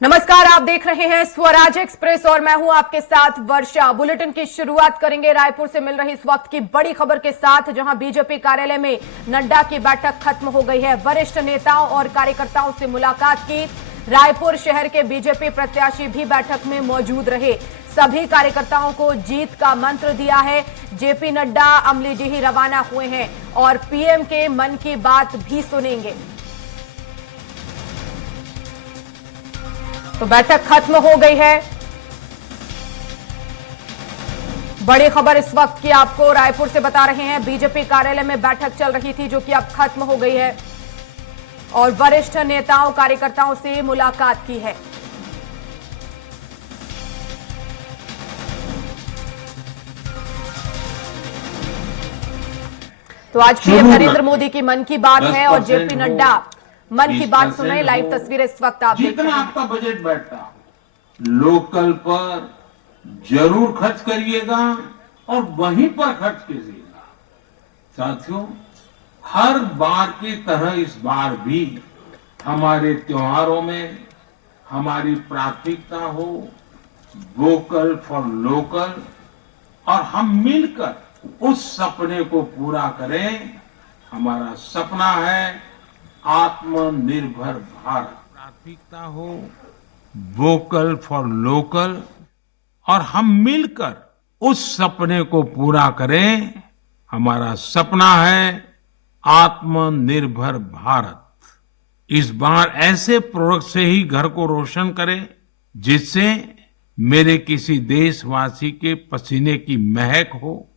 नमस्कार, आप देख रहे हैं स्वराज एक्सप्रेस और मैं हूं आपके साथ वर्षा। बुलेटिन की शुरुआत करेंगे रायपुर से मिल रही इस वक्त की बड़ी खबर के साथ, जहां बीजेपी कार्यालय में नड्डा की बैठक खत्म हो गई है। वरिष्ठ नेताओं और कार्यकर्ताओं से मुलाकात की। रायपुर शहर के बीजेपी प्रत्याशी भी बैठक में मौजूद रहे। सभी कार्यकर्ताओं को जीत का मंत्र दिया है। जेपी नड्डा अमलीडीही रवाना हुए हैं और पीएम के मन की बात भी सुनेंगे। तो बैठक खत्म हो गई है। बड़ी खबर इस वक्त की आपको रायपुर से बता रहे हैं। बीजेपी कार्यालय में बैठक चल रही थी जो कि अब खत्म हो गई है और वरिष्ठ नेताओं कार्यकर्ताओं से मुलाकात की है। तो आज पीएम नरेंद्र मोदी की मन की बात है और जेपी नड्डा मन की बात सुनाए। लाइव तस्वीरें इस वक्त आप देख रहे जितना हैं। आपका बजट बैठता लोकल पर जरूर खर्च करिएगा और वहीं पर खर्च कीजिएगा। साथियों, हर बार की तरह इस बार भी हमारे त्योहारों में हमारी प्राथमिकता हो वोकल फॉर लोकल और हम मिलकर उस सपने को पूरा करें। हमारा सपना है आत्मनिर्भर भारत। प्राथमिकता हो वोकल फॉर लोकल और हम मिलकर उस सपने को पूरा करें। हमारा सपना है आत्मनिर्भर भारत। इस बार ऐसे प्रोडक्ट से ही घर को रोशन करें जिससे मेरे किसी देशवासी के पसीने की महक हो,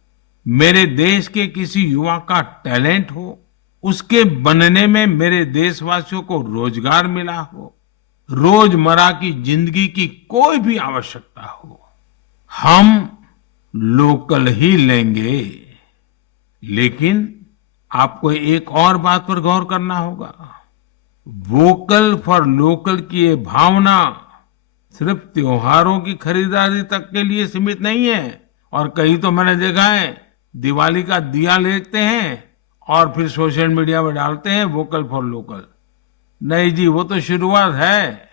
मेरे देश के किसी युवा का टैलेंट हो, उसके बनने में मेरे देशवासियों को रोजगार मिला हो, रोजमर्रा की जिंदगी की कोई भी आवश्यकता हो, हम लोकल ही लेंगे। लेकिन आपको एक और बात पर गौर करना होगा। वोकल फॉर लोकल की ये भावना सिर्फ त्योहारों की खरीदारी तक के लिए सीमित नहीं है। और कहीं तो मैंने देखा है दिवाली का दिया लेते हैं और फिर सोशल मीडिया में डालते हैं वोकल फॉर लोकल। नहीं जी, वो तो शुरुआत है।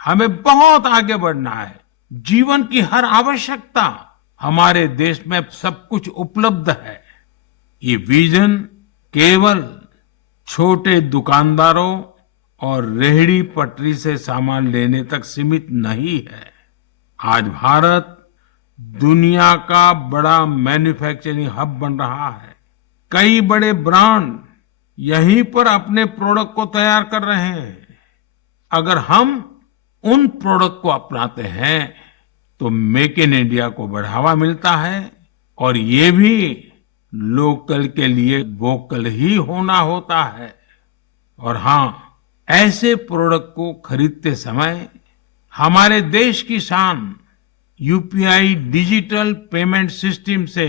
हमें बहुत आगे बढ़ना है। जीवन की हर आवश्यकता हमारे देश में सब कुछ उपलब्ध है। ये विजन केवल छोटे दुकानदारों और रेहड़ी पटरी से सामान लेने तक सीमित नहीं है। आज भारत दुनिया का बड़ा मैन्युफैक्चरिंग हब बन रहा है। कई बड़े ब्रांड यहीं पर अपने प्रोडक्ट को तैयार कर रहे हैं। अगर हम उन प्रोडक्ट को अपनाते हैं तो मेक इन इंडिया को बढ़ावा मिलता है और ये भी लोकल के लिए वोकल ही होना होता है। और हाँ, ऐसे प्रोडक्ट को खरीदते समय हमारे देश की शान यूपीआई डिजिटल पेमेंट सिस्टम से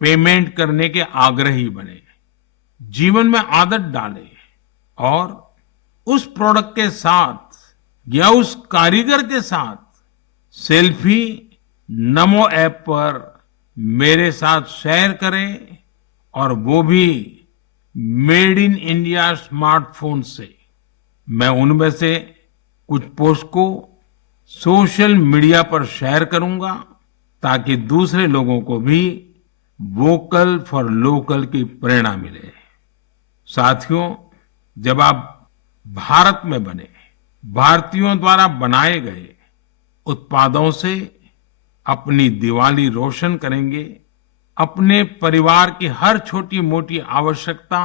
पेमेंट करने के आग्रही बने, जीवन में आदत डालें और उस प्रोडक्ट के साथ या उस कारीगर के साथ सेल्फी नमो ऐप पर मेरे साथ शेयर करें और वो भी मेड इन इंडिया स्मार्टफोन से। मैं उनमें से कुछ पोस्ट को सोशल मीडिया पर शेयर करूंगा ताकि दूसरे लोगों को भी वोकल फॉर लोकल की प्रेरणा मिले। साथियों, जब आप भारत में बने भारतीयों द्वारा बनाए गए उत्पादों से अपनी दिवाली रोशन करेंगे, अपने परिवार की हर छोटी मोटी आवश्यकता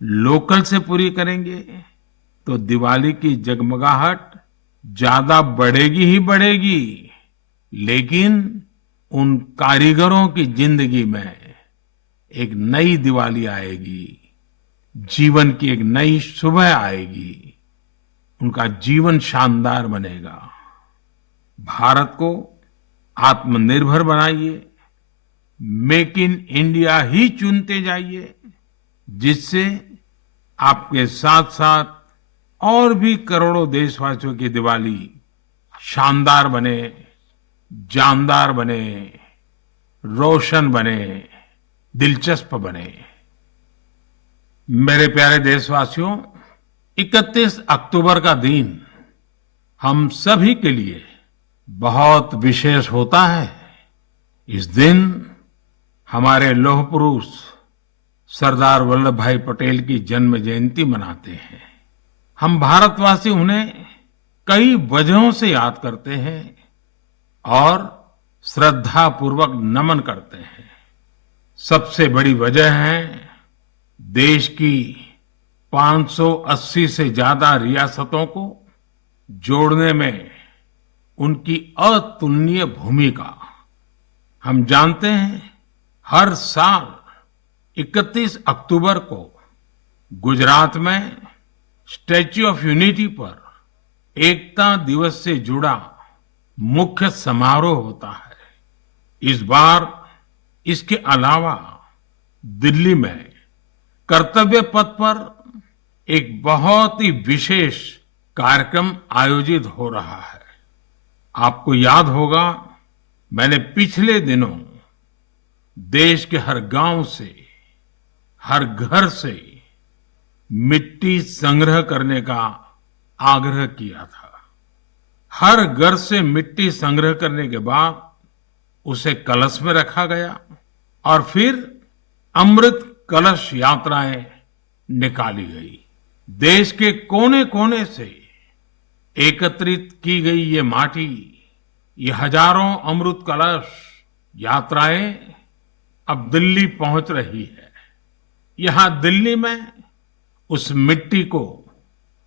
लोकल से पूरी करेंगे, तो दिवाली की जगमगाहट ज्यादा बढ़ेगी ही बढ़ेगी। लेकिन उन कारीगरों की जिंदगी में एक नई दिवाली आएगी, जीवन की एक नई सुबह आएगी, उनका जीवन शानदार बनेगा। भारत को आत्मनिर्भर बनाइए, मेक इन इंडिया ही चुनते जाइए, जिससे आपके साथ साथ और भी करोड़ों देशवासियों की दिवाली शानदार बने, जानदार बने, रोशन बने, दिलचस्प बने। मेरे प्यारे देशवासियों, 31 अक्टूबर का दिन हम सभी के लिए बहुत विशेष होता है। इस दिन हमारे लौह पुरुष सरदार वल्लभ भाई पटेल की जन्म जयंती मनाते हैं। हम भारतवासी उन्हें कई वजहों से याद करते हैं और श्रद्धा पूर्वक नमन करते हैं। सबसे बड़ी वजह है देश की 580 से ज्यादा रियासतों को जोड़ने में उनकी अतुलनीय भूमिका। हम जानते हैं हर साल 31 अक्टूबर को गुजरात में स्टैच्यू ऑफ यूनिटी पर एकता दिवस से जुड़ा मुख्य समारोह होता है। इस बार इसके अलावा दिल्ली में कर्तव्य पथ पर एक बहुत ही विशेष कार्यक्रम आयोजित हो रहा है। आपको याद होगा, मैंने पिछले दिनों देश के हर गांव से, हर घर से मिट्टी संग्रह करने का आग्रह किया था। हर घर से मिट्टी संग्रह करने के बाद उसे कलश में रखा गया और फिर अमृत कलश यात्राएं निकाली गई। देश के कोने कोने से एकत्रित की गई ये माटी, ये हजारों अमृत कलश यात्राएं अब दिल्ली पहुंच रही है। यहां दिल्ली में उस मिट्टी को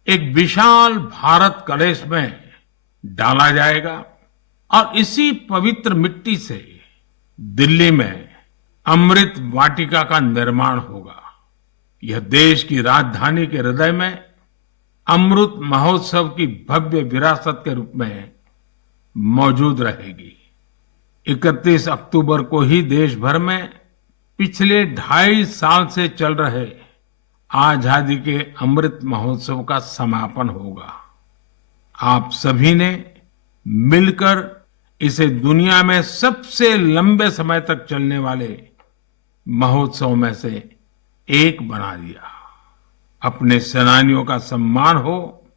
एक विशाल भारत कलश में डाला जाएगा और इसी पवित्र मिट्टी से दिल्ली में अमृत वाटिका का निर्माण होगा। यह देश की राजधानी के हृदय में अमृत महोत्सव की भव्य विरासत के रूप में मौजूद रहेगी। 31 अक्टूबर को ही देश भर में पिछले 2.5 साल से चल रहे आजादी के अमृत महोत्सव का समापन होगा। आप सभी ने मिलकर इसे दुनिया में सबसे लंबे समय तक चलने वाले महोत्सव में से एक बना दिया। अपने सेनानियों का सम्मान हो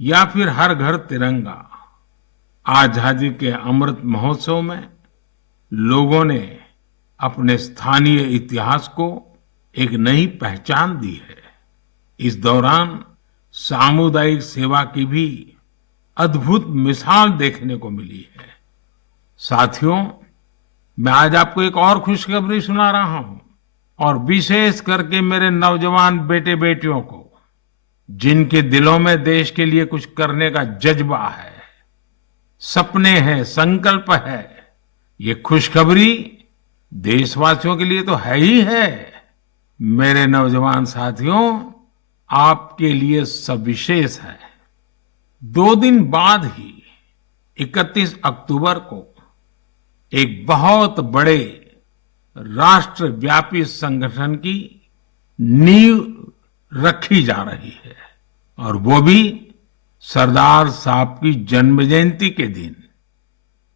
या फिर हर घर तिरंगा, आजादी के अमृत महोत्सव में लोगों ने अपने स्थानीय इतिहास को एक नई पहचान दी है। इस दौरान सामुदायिक सेवा की भी अद्भुत मिसाल देखने को मिली है। साथियों, मैं आज आपको एक और खुशखबरी सुना रहा हूं और विशेष करके मेरे नौजवान बेटे बेटियों को, जिनके दिलों में देश के लिए कुछ करने का जज्बा है, सपने हैं, संकल्प है। ये खुशखबरी देशवासियों के लिए तो है ही है। मेरे नौजवान साथियों, आपके लिए सविशेष है। 2 दिन बाद ही 31 अक्टूबर को एक बहुत बड़े राष्ट्रव्यापी संगठन की नींव रखी जा रही है और वो भी सरदार साहब की जन्म जयंती के दिन।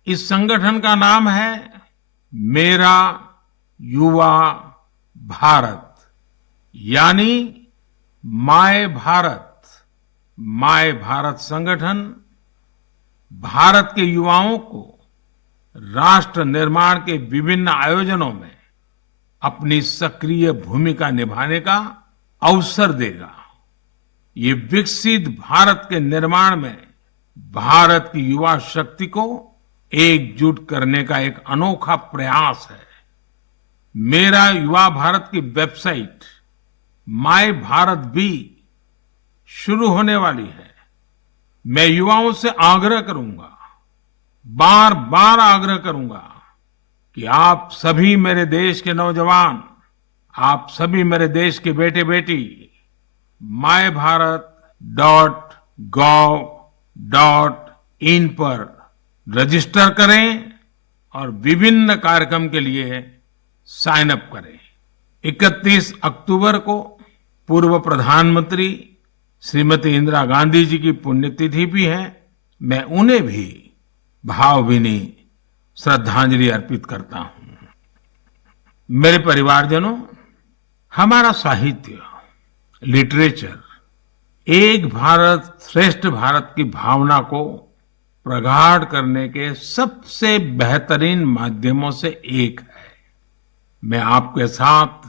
इस संगठन का नाम है मेरा युवा भारत, यानी माय भारत। माय भारत संगठन भारत के युवाओं को राष्ट्र निर्माण के विभिन्न आयोजनों में अपनी सक्रिय भूमिका निभाने का अवसर देगा। ये विकसित भारत के निर्माण में भारत की युवा शक्ति को एकजुट करने का एक अनोखा प्रयास है। मेरा युवा भारत की वेबसाइट माय भारत भी शुरू होने वाली है। मैं युवाओं से आग्रह करूंगा, बार बार आग्रह करूंगा कि आप सभी मेरे देश के नौजवान, आप सभी मेरे देश के बेटे बेटी mybharat.gov.in पर रजिस्टर करें और विभिन्न कार्यक्रम के लिए साइन अप करें। 31 अक्टूबर को पूर्व प्रधानमंत्री श्रीमती इंदिरा गांधी जी की पुण्यतिथि भी है। मैं उन्हें भी भावभीनी श्रद्धांजलि अर्पित करता हूं। मेरे परिवारजनों, हमारा साहित्य, लिटरेचर एक भारत श्रेष्ठ भारत की भावना को प्रगाढ़ करने के सबसे बेहतरीन माध्यमों से एक है। मैं आपके साथ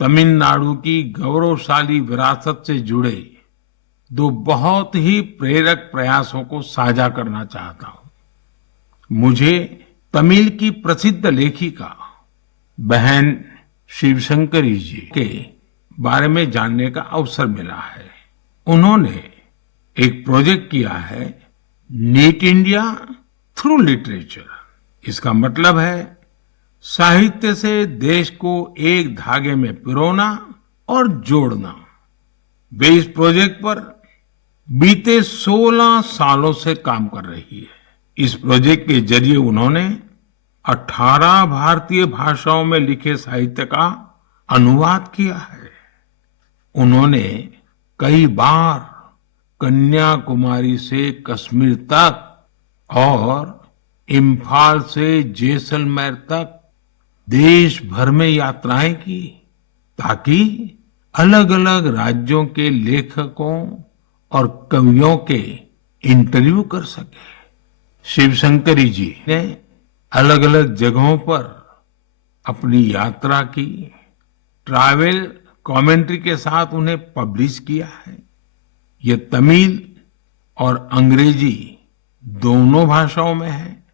तमिलनाडु की गौरवशाली विरासत से जुड़े दो बहुत ही प्रेरक प्रयासों को साझा करना चाहता हूं। मुझे तमिल की प्रसिद्ध लेखिका बहन शिवशंकरी जी के बारे में जानने का अवसर मिला है। उन्होंने एक प्रोजेक्ट किया है, नीट इंडिया थ्रू लिटरेचर। इसका मतलब है साहित्य से देश को एक धागे में पिरोना और जोड़ना। वे इस प्रोजेक्ट पर बीते 16 सालों से काम कर रही है। इस प्रोजेक्ट के जरिए उन्होंने 18 भारतीय भाषाओं में लिखे साहित्य का अनुवाद किया है। उन्होंने कई बार कन्याकुमारी से कश्मीर तक और इम्फाल से जैसलमेर तक देश भर में यात्राएं की, ताकि अलग अलग राज्यों के लेखकों और कवियों के इंटरव्यू कर सके। शिवशंकरी जी ने अलग अलग जगहों पर अपनी यात्रा की, ट्रैवल कमेंट्री के साथ उन्हें पब्लिश किया है। ये तमिल और अंग्रेजी दोनों भाषाओं में है।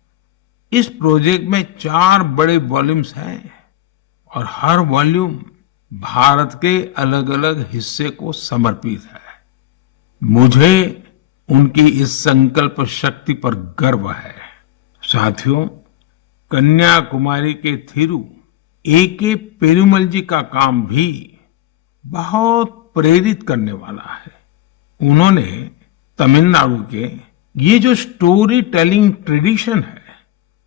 इस प्रोजेक्ट में 4 बड़े वॉल्यूम्स हैं और हर वॉल्यूम भारत के अलग अलग हिस्से को समर्पित है। मुझे उनकी इस संकल्प शक्ति पर गर्व है। साथियों, कन्याकुमारी के थिरु ए.के. पेरुमल जी का काम भी बहुत प्रेरित करने वाला है। उन्होंने तमिलनाडु के ये जो स्टोरी टेलिंग ट्रेडिशन है,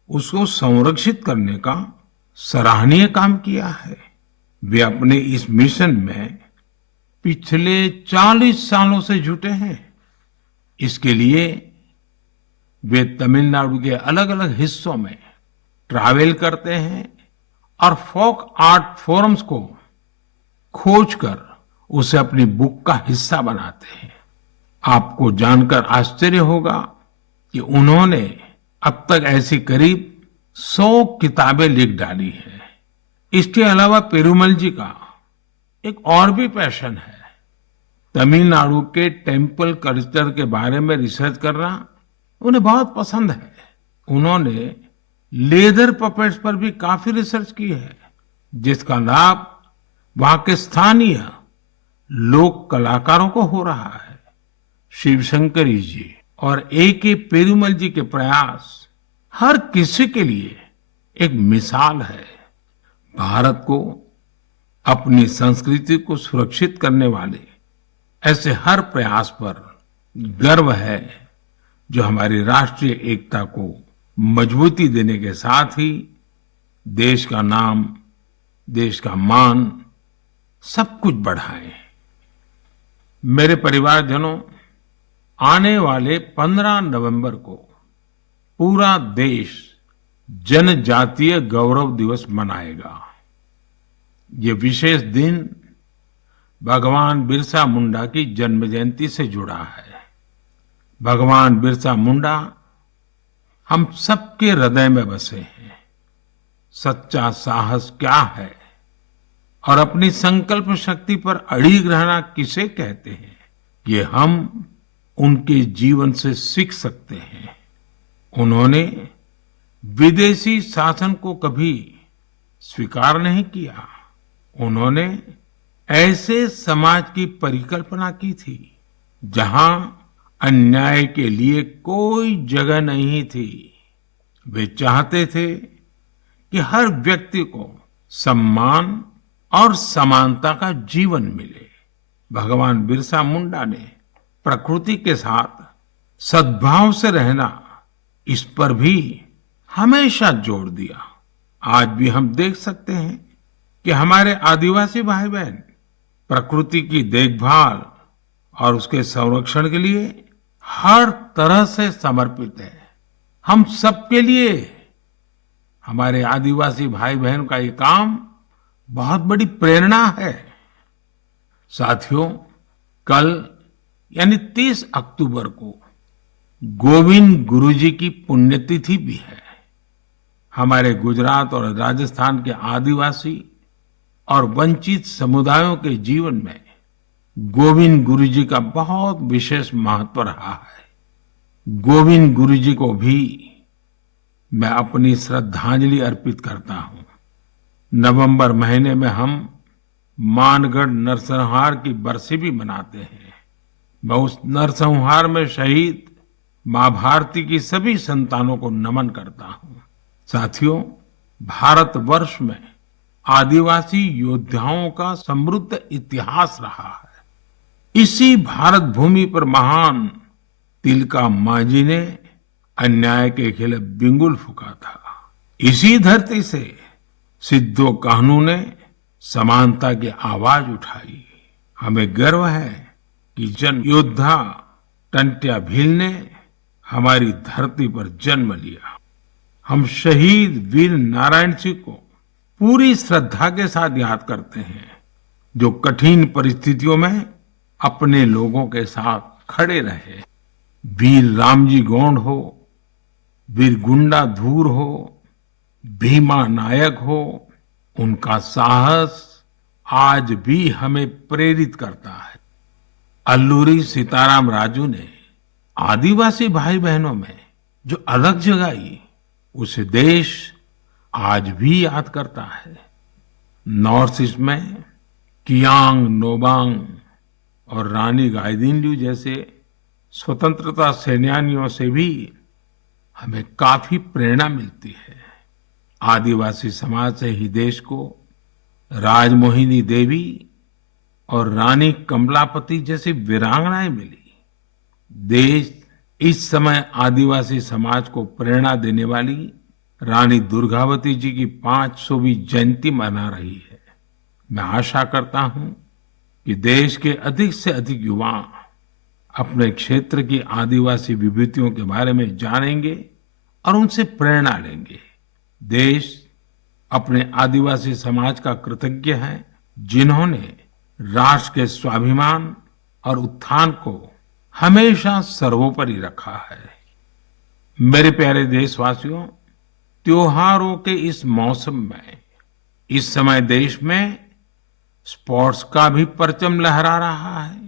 उसको संरक्षित करने का सराहनीय काम किया है। वे अपने इस मिशन में पिछले 40 सालों से जुटे हैं। इसके लिए वे तमिलनाडु के अलग अलग हिस्सों में ट्रैवल करते हैं और फोक आर्ट फोरम्स को खोजकर उसे अपनी बुक का हिस्सा बनाते हैं। आपको जानकर आश्चर्य होगा कि उन्होंने अब तक ऐसी करीब 100 किताबें लिख डाली हैं। इसके अलावा पेरुमल जी का एक और भी पैशन है। तमिलनाडु के टेम्पल कल्चर के बारे में रिसर्च करना उन्हें बहुत पसंद है। उन्होंने लेदर पपेट्स पर भी काफी रिसर्च की है, जिसका लाभ वहां के स्थानीय लोक कलाकारों को हो रहा है। शिवशंकरी जी और ए.के. पेरुमल जी के प्रयास हर किसी के लिए एक मिसाल है। भारत को अपनी संस्कृति को सुरक्षित करने वाले ऐसे हर प्रयास पर गर्व है, जो हमारी राष्ट्रीय एकता को मजबूती देने के साथ ही देश का नाम, देश का मान सब कुछ बढ़ाए। मेरे परिवारजनों, आने वाले 15 नवंबर को पूरा देश जनजातीय गौरव दिवस मनाएगा। ये विशेष दिन भगवान बिरसा मुंडा की जन्म जयंती से जुड़ा है। भगवान बिरसा मुंडा हम सबके हृदय में बसे हैं। सच्चा साहस क्या है और अपनी संकल्प शक्ति पर अड़िग रहना किसे कहते हैं, ये हम उनके जीवन से सीख सकते हैं। उन्होंने विदेशी शासन को कभी स्वीकार नहीं किया। उन्होंने ऐसे समाज की परिकल्पना की थी जहां अन्याय के लिए कोई जगह नहीं थी। वे चाहते थे कि हर व्यक्ति को सम्मान और समानता का जीवन मिले। भगवान बिरसा मुंडा ने प्रकृति के साथ सद्भाव से रहना, इस पर भी हमेशा जोर दिया। आज भी हम देख सकते हैं कि हमारे आदिवासी भाई बहन प्रकृति की देखभाल और उसके संरक्षण के लिए हर तरह से समर्पित है। हम सबके लिए हमारे आदिवासी भाई बहन का ये काम बहुत बड़ी प्रेरणा है। साथियों, कल यानी 30 अक्टूबर को गोविंद गुरुजी की पुण्यतिथि भी है। हमारे गुजरात और राजस्थान के आदिवासी और वंचित समुदायों के जीवन में गोविंद गुरुजी का बहुत विशेष महत्व रहा है। गोविंद गुरुजी को भी मैं अपनी श्रद्धांजलि अर्पित करता हूं। नवंबर महीने में हम मानगढ़ नरसंहार की बरसी भी मनाते हैं। मैं उस नरसंहार में शहीद मां भारती की सभी संतानों को नमन करता हूं। साथियों, भारतवर्ष में आदिवासी योद्धाओं का समृद्ध इतिहास रहा है। इसी भारत भूमि पर महान तिलका मांझी ने अन्याय के खिलाफ बिंगुल फूंका था। इसी धरती से सिद्धो कान्हू ने समानता की आवाज उठाई। हमें गर्व है कि जन योद्धा टंट्या भील ने हमारी धरती पर जन्म लिया। हम शहीद वीर नारायण सिंह को पूरी श्रद्धा के साथ याद करते हैं, जो कठिन परिस्थितियों में अपने लोगों के साथ खड़े रहे। वीर रामजी गौंड हो, वीर गुंडा धूर हो, भीमा नायक हो, उनका साहस आज भी हमें प्रेरित करता है। अल्लूरी सीताराम राजू ने आदिवासी भाई बहनों में जो अलग जगाई, उसे देश आज भी याद करता है। नॉर्थ ईस्ट में कियांग नोबांग और रानी गाइदिन्ल्यू जैसे स्वतंत्रता सेनानियों से भी हमें काफी प्रेरणा मिलती है। आदिवासी समाज से ही देश को राजमोहिनी देवी और रानी कमलापति जैसी वीरांगनाएं मिली। देश इस समय आदिवासी समाज को प्रेरणा देने वाली रानी दुर्गावती जी की 500वीं जयंती मना रही है। मैं आशा करता हूं कि देश के अधिक से अधिक युवा अपने क्षेत्र की आदिवासी विभूतियों के बारे में जानेंगे और उनसे प्रेरणा लेंगे। देश अपने आदिवासी समाज का कृतज्ञ है, जिन्होंने राष्ट्र के स्वाभिमान और उत्थान को हमेशा सर्वोपरि रखा है। मेरे प्यारे देशवासियों, त्योहारों के इस मौसम में इस समय देश में स्पोर्ट्स का भी परचम लहरा रहा है।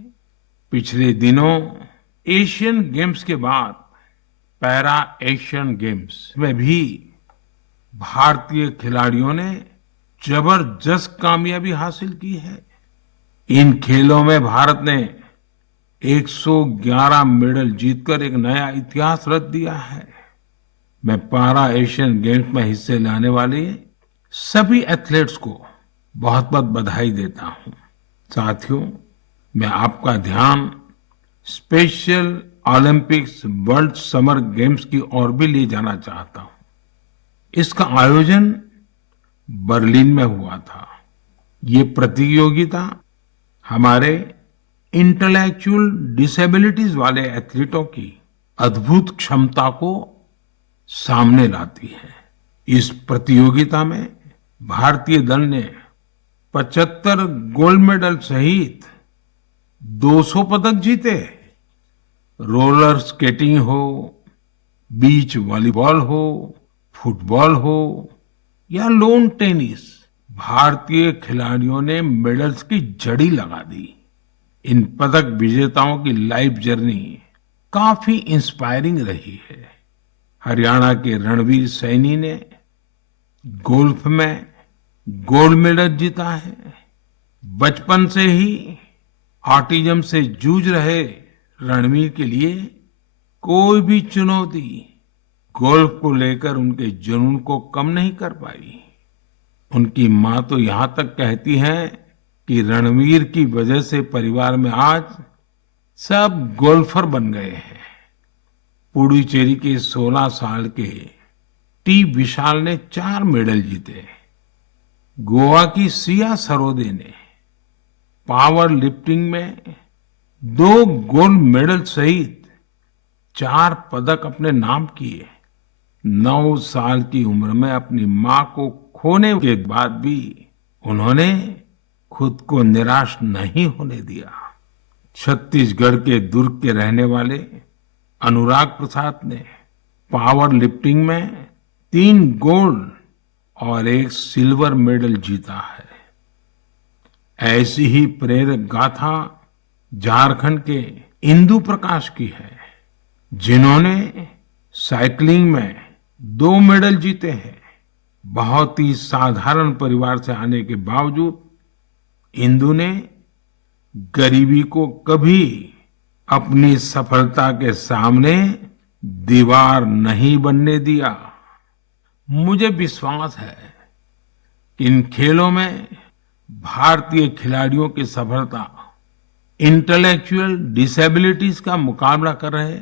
पिछले दिनों एशियन गेम्स के बाद पैरा एशियन गेम्स में भी भारतीय खिलाड़ियों ने जबरदस्त कामयाबी हासिल की है। इन खेलों में भारत ने 111 मेडल जीतकर एक नया इतिहास रच दिया है। मैं पैरा एशियन गेम्स में हिस्से लेने वाले सभी एथलीट्स को बहुत बहुत बधाई देता हूं। साथियों, मैं आपका ध्यान special Olympics world summer games की ओर भी ले जाना चाहता हूं। इसका आयोजन बर्लिन में हुआ था। ये प्रतियोगिता हमारे इंटेलेक्चुअल डिसेबिलिटीज वाले एथलीटों की अद्भुत क्षमता को सामने लाती है। इस प्रतियोगिता में भारतीय दल ने 75 गोल्ड मेडल सहित 200 पदक जीते। रोलर स्केटिंग हो, बीच वॉलीबॉल हो, फुटबॉल हो या लोन टेनिस, भारतीय खिलाड़ियों ने मेडल्स की झड़ी लगा दी। इन पदक विजेताओं की लाइफ जर्नी काफी इंस्पायरिंग रही है। हरियाणा के रणवीर सैनी ने गोल्फ में गोल्ड मेडल जीता है। बचपन से ही ऑटिज्म से जूझ रहे रणवीर के लिए कोई भी चुनौती गोल्फ को लेकर उनके जुनून को कम नहीं कर पाई। उनकी मां तो यहां तक कहती हैं कि रणवीर की वजह से परिवार में आज सब गोल्फर बन गए हैं। पुडुचेरी के 16 साल के टी विशाल ने 4 मेडल जीते। गोवा की सिया सरोदे ने पावर लिफ्टिंग में 2 गोल्ड मेडल सहित 4 पदक अपने नाम किए। 9 साल की उम्र में अपनी मां को खोने के बाद भी उन्होंने खुद को निराश नहीं होने दिया। छत्तीसगढ़ के दुर्ग के रहने वाले अनुराग प्रसाद ने पावर लिफ्टिंग में 3 गोल्ड और 1 सिल्वर मेडल जीता है। ऐसी ही प्रेरक गाथा झारखंड के इंदु प्रकाश की है, जिन्होंने साइकिलिंग में 2 मेडल जीते हैं। बहुत ही साधारण परिवार से आने के बावजूद इंदु ने गरीबी को कभी अपनी सफलता के सामने दीवार नहीं बनने दिया। मुझे विश्वास है कि इन खेलों में भारतीय खिलाड़ियों की सफलता इंटेलेक्चुअल डिसेबिलिटीज का मुकाबला कर रहे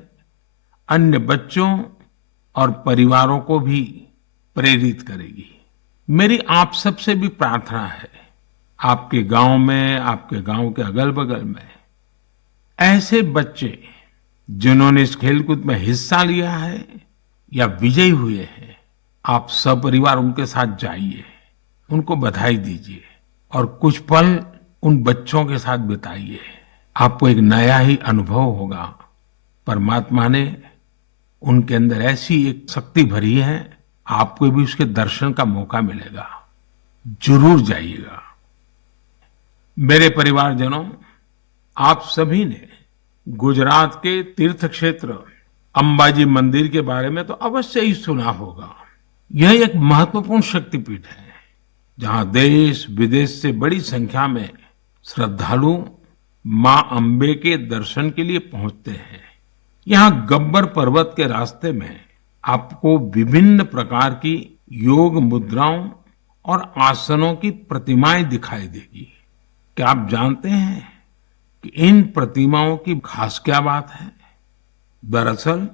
अन्य बच्चों और परिवारों को भी प्रेरित करेगी। मेरी आप सबसे भी प्रार्थना है, आपके गांव में, आपके गांव के अगल बगल में ऐसे बच्चे जिन्होंने इस खेलकूद में हिस्सा लिया है या विजयी हुए हैं, आप सपरिवार उनके साथ जाइए, उनको बधाई दीजिए और कुछ पल उन बच्चों के साथ बिताइए। आपको एक नया ही अनुभव होगा। परमात्मा ने उनके अंदर ऐसी एक शक्ति भरी है, आपको भी उसके दर्शन का मौका मिलेगा। जरूर जाइएगा। मेरे परिवारजनों, आप सभी ने गुजरात के तीर्थ क्षेत्र अंबाजी मंदिर के बारे में तो अवश्य ही सुना होगा। यह एक महत्वपूर्ण शक्तिपीठ है, जहां देश विदेश से बड़ी संख्या में श्रद्धालु मां अंबे के दर्शन के लिए पहुंचते हैं। यहाँ गब्बर पर्वत के रास्ते में आपको विभिन्न प्रकार की योग मुद्राओं और आसनों की प्रतिमाएं दिखाई देगी। क्या आप जानते हैं कि इन प्रतिमाओं की खास क्या बात है? दरअसल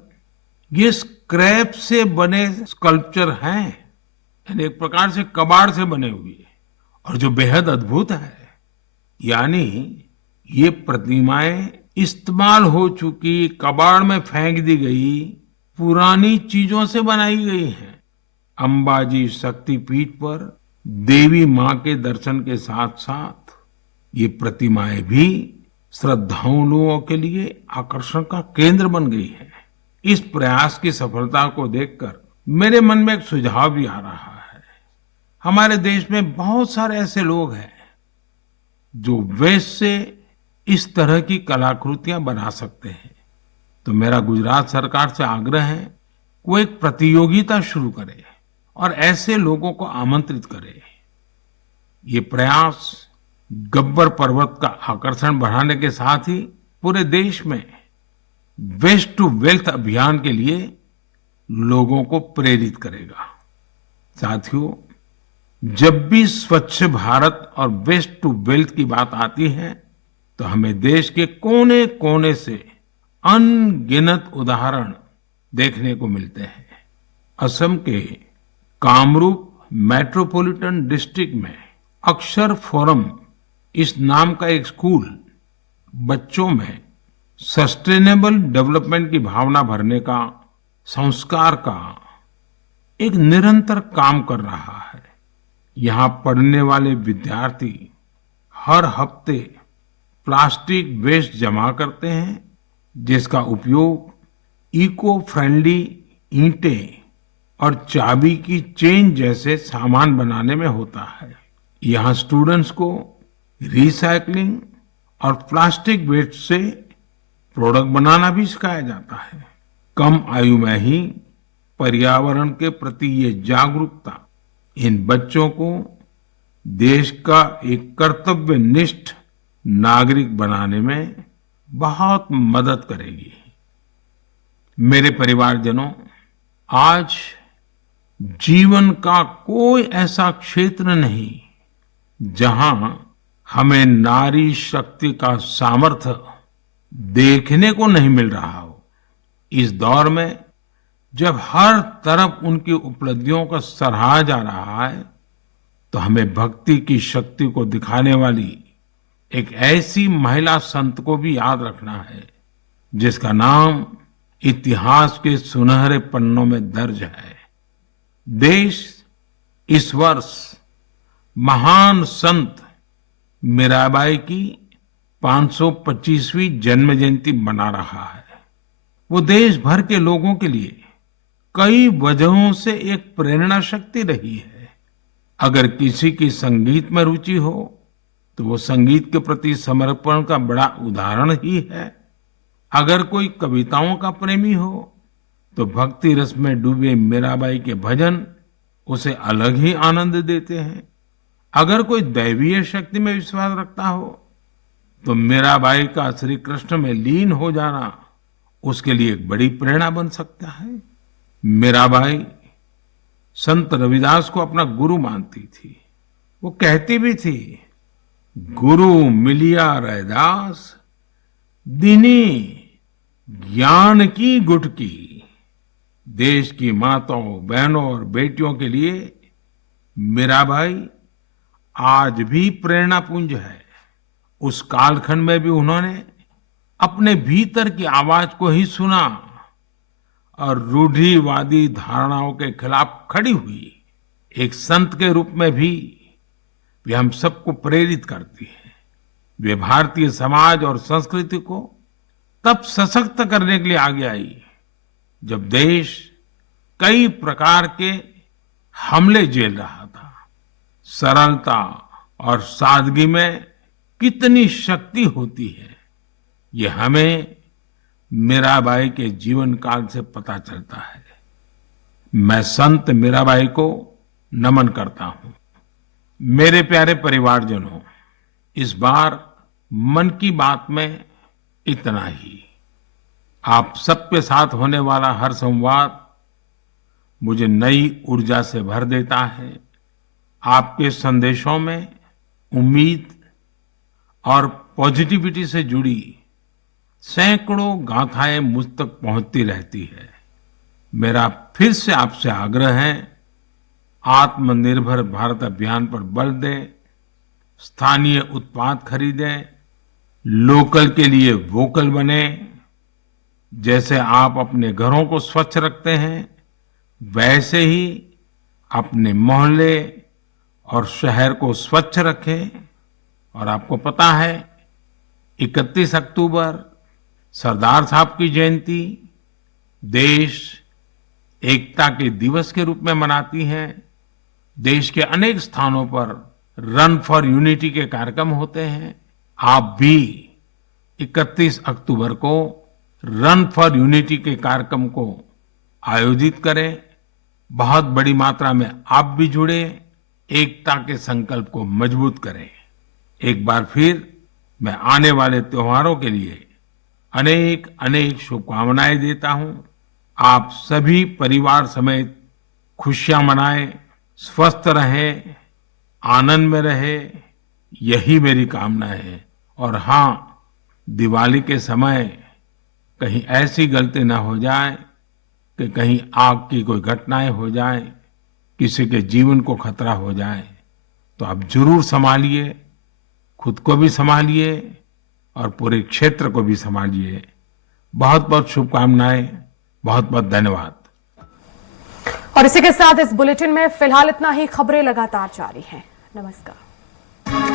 ये स्क्रैप से बने स्कल्पचर हैं, यानी एक प्रकार से कबाड़ से बने हुए, और जो बेहद अद्भुत है, यानी ये प्रतिमाएं इस्तेमाल हो चुकी कबाड़ में फेंक दी गई पुरानी चीजों से बनाई गई हैं। अंबाजी शक्तिपीठ पर देवी मां के दर्शन के साथ साथ ये प्रतिमाएं भी श्रद्धालुओं के लिए आकर्षण का केंद्र बन गई है। इस प्रयास की सफलता को देखकर मेरे मन में एक सुझाव भी आ रहा है। हमारे देश में बहुत सारे ऐसे लोग हैं जो वेस्ट से इस तरह की कलाकृतियां बना सकते हैं। तो मेरा गुजरात सरकार से आग्रह है, वो एक प्रतियोगिता शुरू करे और ऐसे लोगों को आमंत्रित करे। ये प्रयास गब्बर पर्वत का आकर्षण बढ़ाने के साथ ही पूरे देश में वेस्ट टू वेल्थ अभियान के लिए लोगों को प्रेरित करेगा। साथियों, जब भी स्वच्छ भारत और वेस्ट टू वेल्थ की बात आती है तो हमें देश के कोने कोने से अनगिनत उदाहरण देखने को मिलते हैं। असम के कामरूप मेट्रोपॉलिटन डिस्ट्रिक्ट में अक्षर फोरम इस नाम का एक स्कूल बच्चों में सस्टेनेबल डेवलपमेंट की भावना भरने का, संस्कार का एक निरंतर काम कर रहा है। यहाँ पढ़ने वाले विद्यार्थी हर हफ्ते प्लास्टिक वेस्ट जमा करते हैं, जिसका उपयोग इको फ्रेंडली ईंटें और चाबी की चेन जैसे सामान बनाने में होता है। यहाँ स्टूडेंट्स को रिसाइकलिंग और प्लास्टिक वेस्ट से प्रोडक्ट बनाना भी सिखाया जाता है। कम आयु में ही पर्यावरण के प्रति ये जागरूकता इन बच्चों को देश का एक कर्तव्यनिष्ठ नागरिक बनाने में बहुत मदद करेगी। मेरे परिवारजनों, आज जीवन का कोई ऐसा क्षेत्र नहीं जहां हमें नारी शक्ति का सामर्थ्य देखने को नहीं मिल रहा हो। इस दौर में जब हर तरफ उनकी उपलब्धियों को सराहा जा रहा है, तो हमें भक्ति की शक्ति को दिखाने वाली एक ऐसी महिला संत को भी याद रखना है, जिसका नाम इतिहास के सुनहरे पन्नों में दर्ज है। देश इस वर्ष महान संत मीराबाई की 525वीं जन्म जयंती मना रहा है। वो देश भर के लोगों के लिए कई वजहों से एक प्रेरणा शक्ति रही है। अगर किसी की संगीत में रुचि हो तो वो संगीत के प्रति समर्पण का बड़ा उदाहरण ही है। अगर कोई कविताओं का प्रेमी हो तो भक्ति रस में डूबे मीराबाई के भजन उसे अलग ही आनंद देते हैं। अगर कोई दैवीय शक्ति में विश्वास रखता हो तो मीराबाई का श्री कृष्ण में लीन हो जाना उसके लिए एक बड़ी प्रेरणा बन सकता है। मीराबाई संत रविदास को अपना गुरु मानती थी। वो कहती भी थी, गुरु मिलिया रैदास दीनी ज्ञान की गुटकी। देश की माताओं, बहनों और बेटियों के लिए मीराबाई आज भी प्रेरणा पुंज है। उस कालखंड में भी उन्होंने अपने भीतर की आवाज को ही सुना और रूढ़िवादी धारणाओं के खिलाफ खड़ी हुई। एक संत के रूप में भी वे हम सबको प्रेरित करती है। वे भारतीय समाज और संस्कृति को तब सशक्त करने के लिए आगे आई जब देश कई प्रकार के हमले झेल रहा था। सरलता और सादगी में कितनी शक्ति होती है, ये हमें मीराबाई के जीवन काल से पता चलता है। मैं संत मीराबाई को नमन करता हूं। मेरे प्यारे परिवारजनों, इस बार मन की बात में इतना ही। आप सबके साथ होने वाला हर संवाद मुझे नई ऊर्जा से भर देता है। आपके संदेशों में उम्मीद और पॉजिटिविटी से जुड़ी सैकड़ों गाथाएं मुझ तक पहुंचती रहती है। मेरा फिर से आपसे आग्रह है, आत्मनिर्भर भारत अभियान पर बल दें, स्थानीय उत्पाद खरीदें, लोकल के लिए वोकल बने। जैसे आप अपने घरों को स्वच्छ रखते हैं, वैसे ही अपने मोहल्ले और शहर को स्वच्छ रखें। और आपको पता है, 31 अक्टूबर सरदार साहब की जयंती देश एकता के दिवस के रूप में मनाती है। देश के अनेक स्थानों पर रन फॉर यूनिटी के कार्यक्रम होते हैं। आप भी 31 अक्टूबर को रन फॉर यूनिटी के कार्यक्रम को आयोजित करें। बहुत बड़ी मात्रा में आप भी जुड़े, एकता के संकल्प को मजबूत करें। एक बार फिर मैं आने वाले त्योहारों के लिए अनेक अनेक शुभकामनाएं देता हूं। आप सभी परिवार समेत खुशियां मनाएं, स्वस्थ रहें, आनंद में रहें, यही मेरी कामना है। और हाँ, दिवाली के समय कहीं ऐसी गलती ना हो जाए कि कहीं आग की कोई घटनाएं हो जाए, किसी के जीवन को खतरा हो जाए, तो आप जरूर संभालिए, खुद को भी संभालिए और पूरे क्षेत्र को भी संभालिए। बहुत बहुत शुभकामनाएं, बहुत बहुत धन्यवाद। और इसी के साथ इस बुलेटिन में फिलहाल इतना ही। खबरें लगातार जारी हैं। नमस्कार।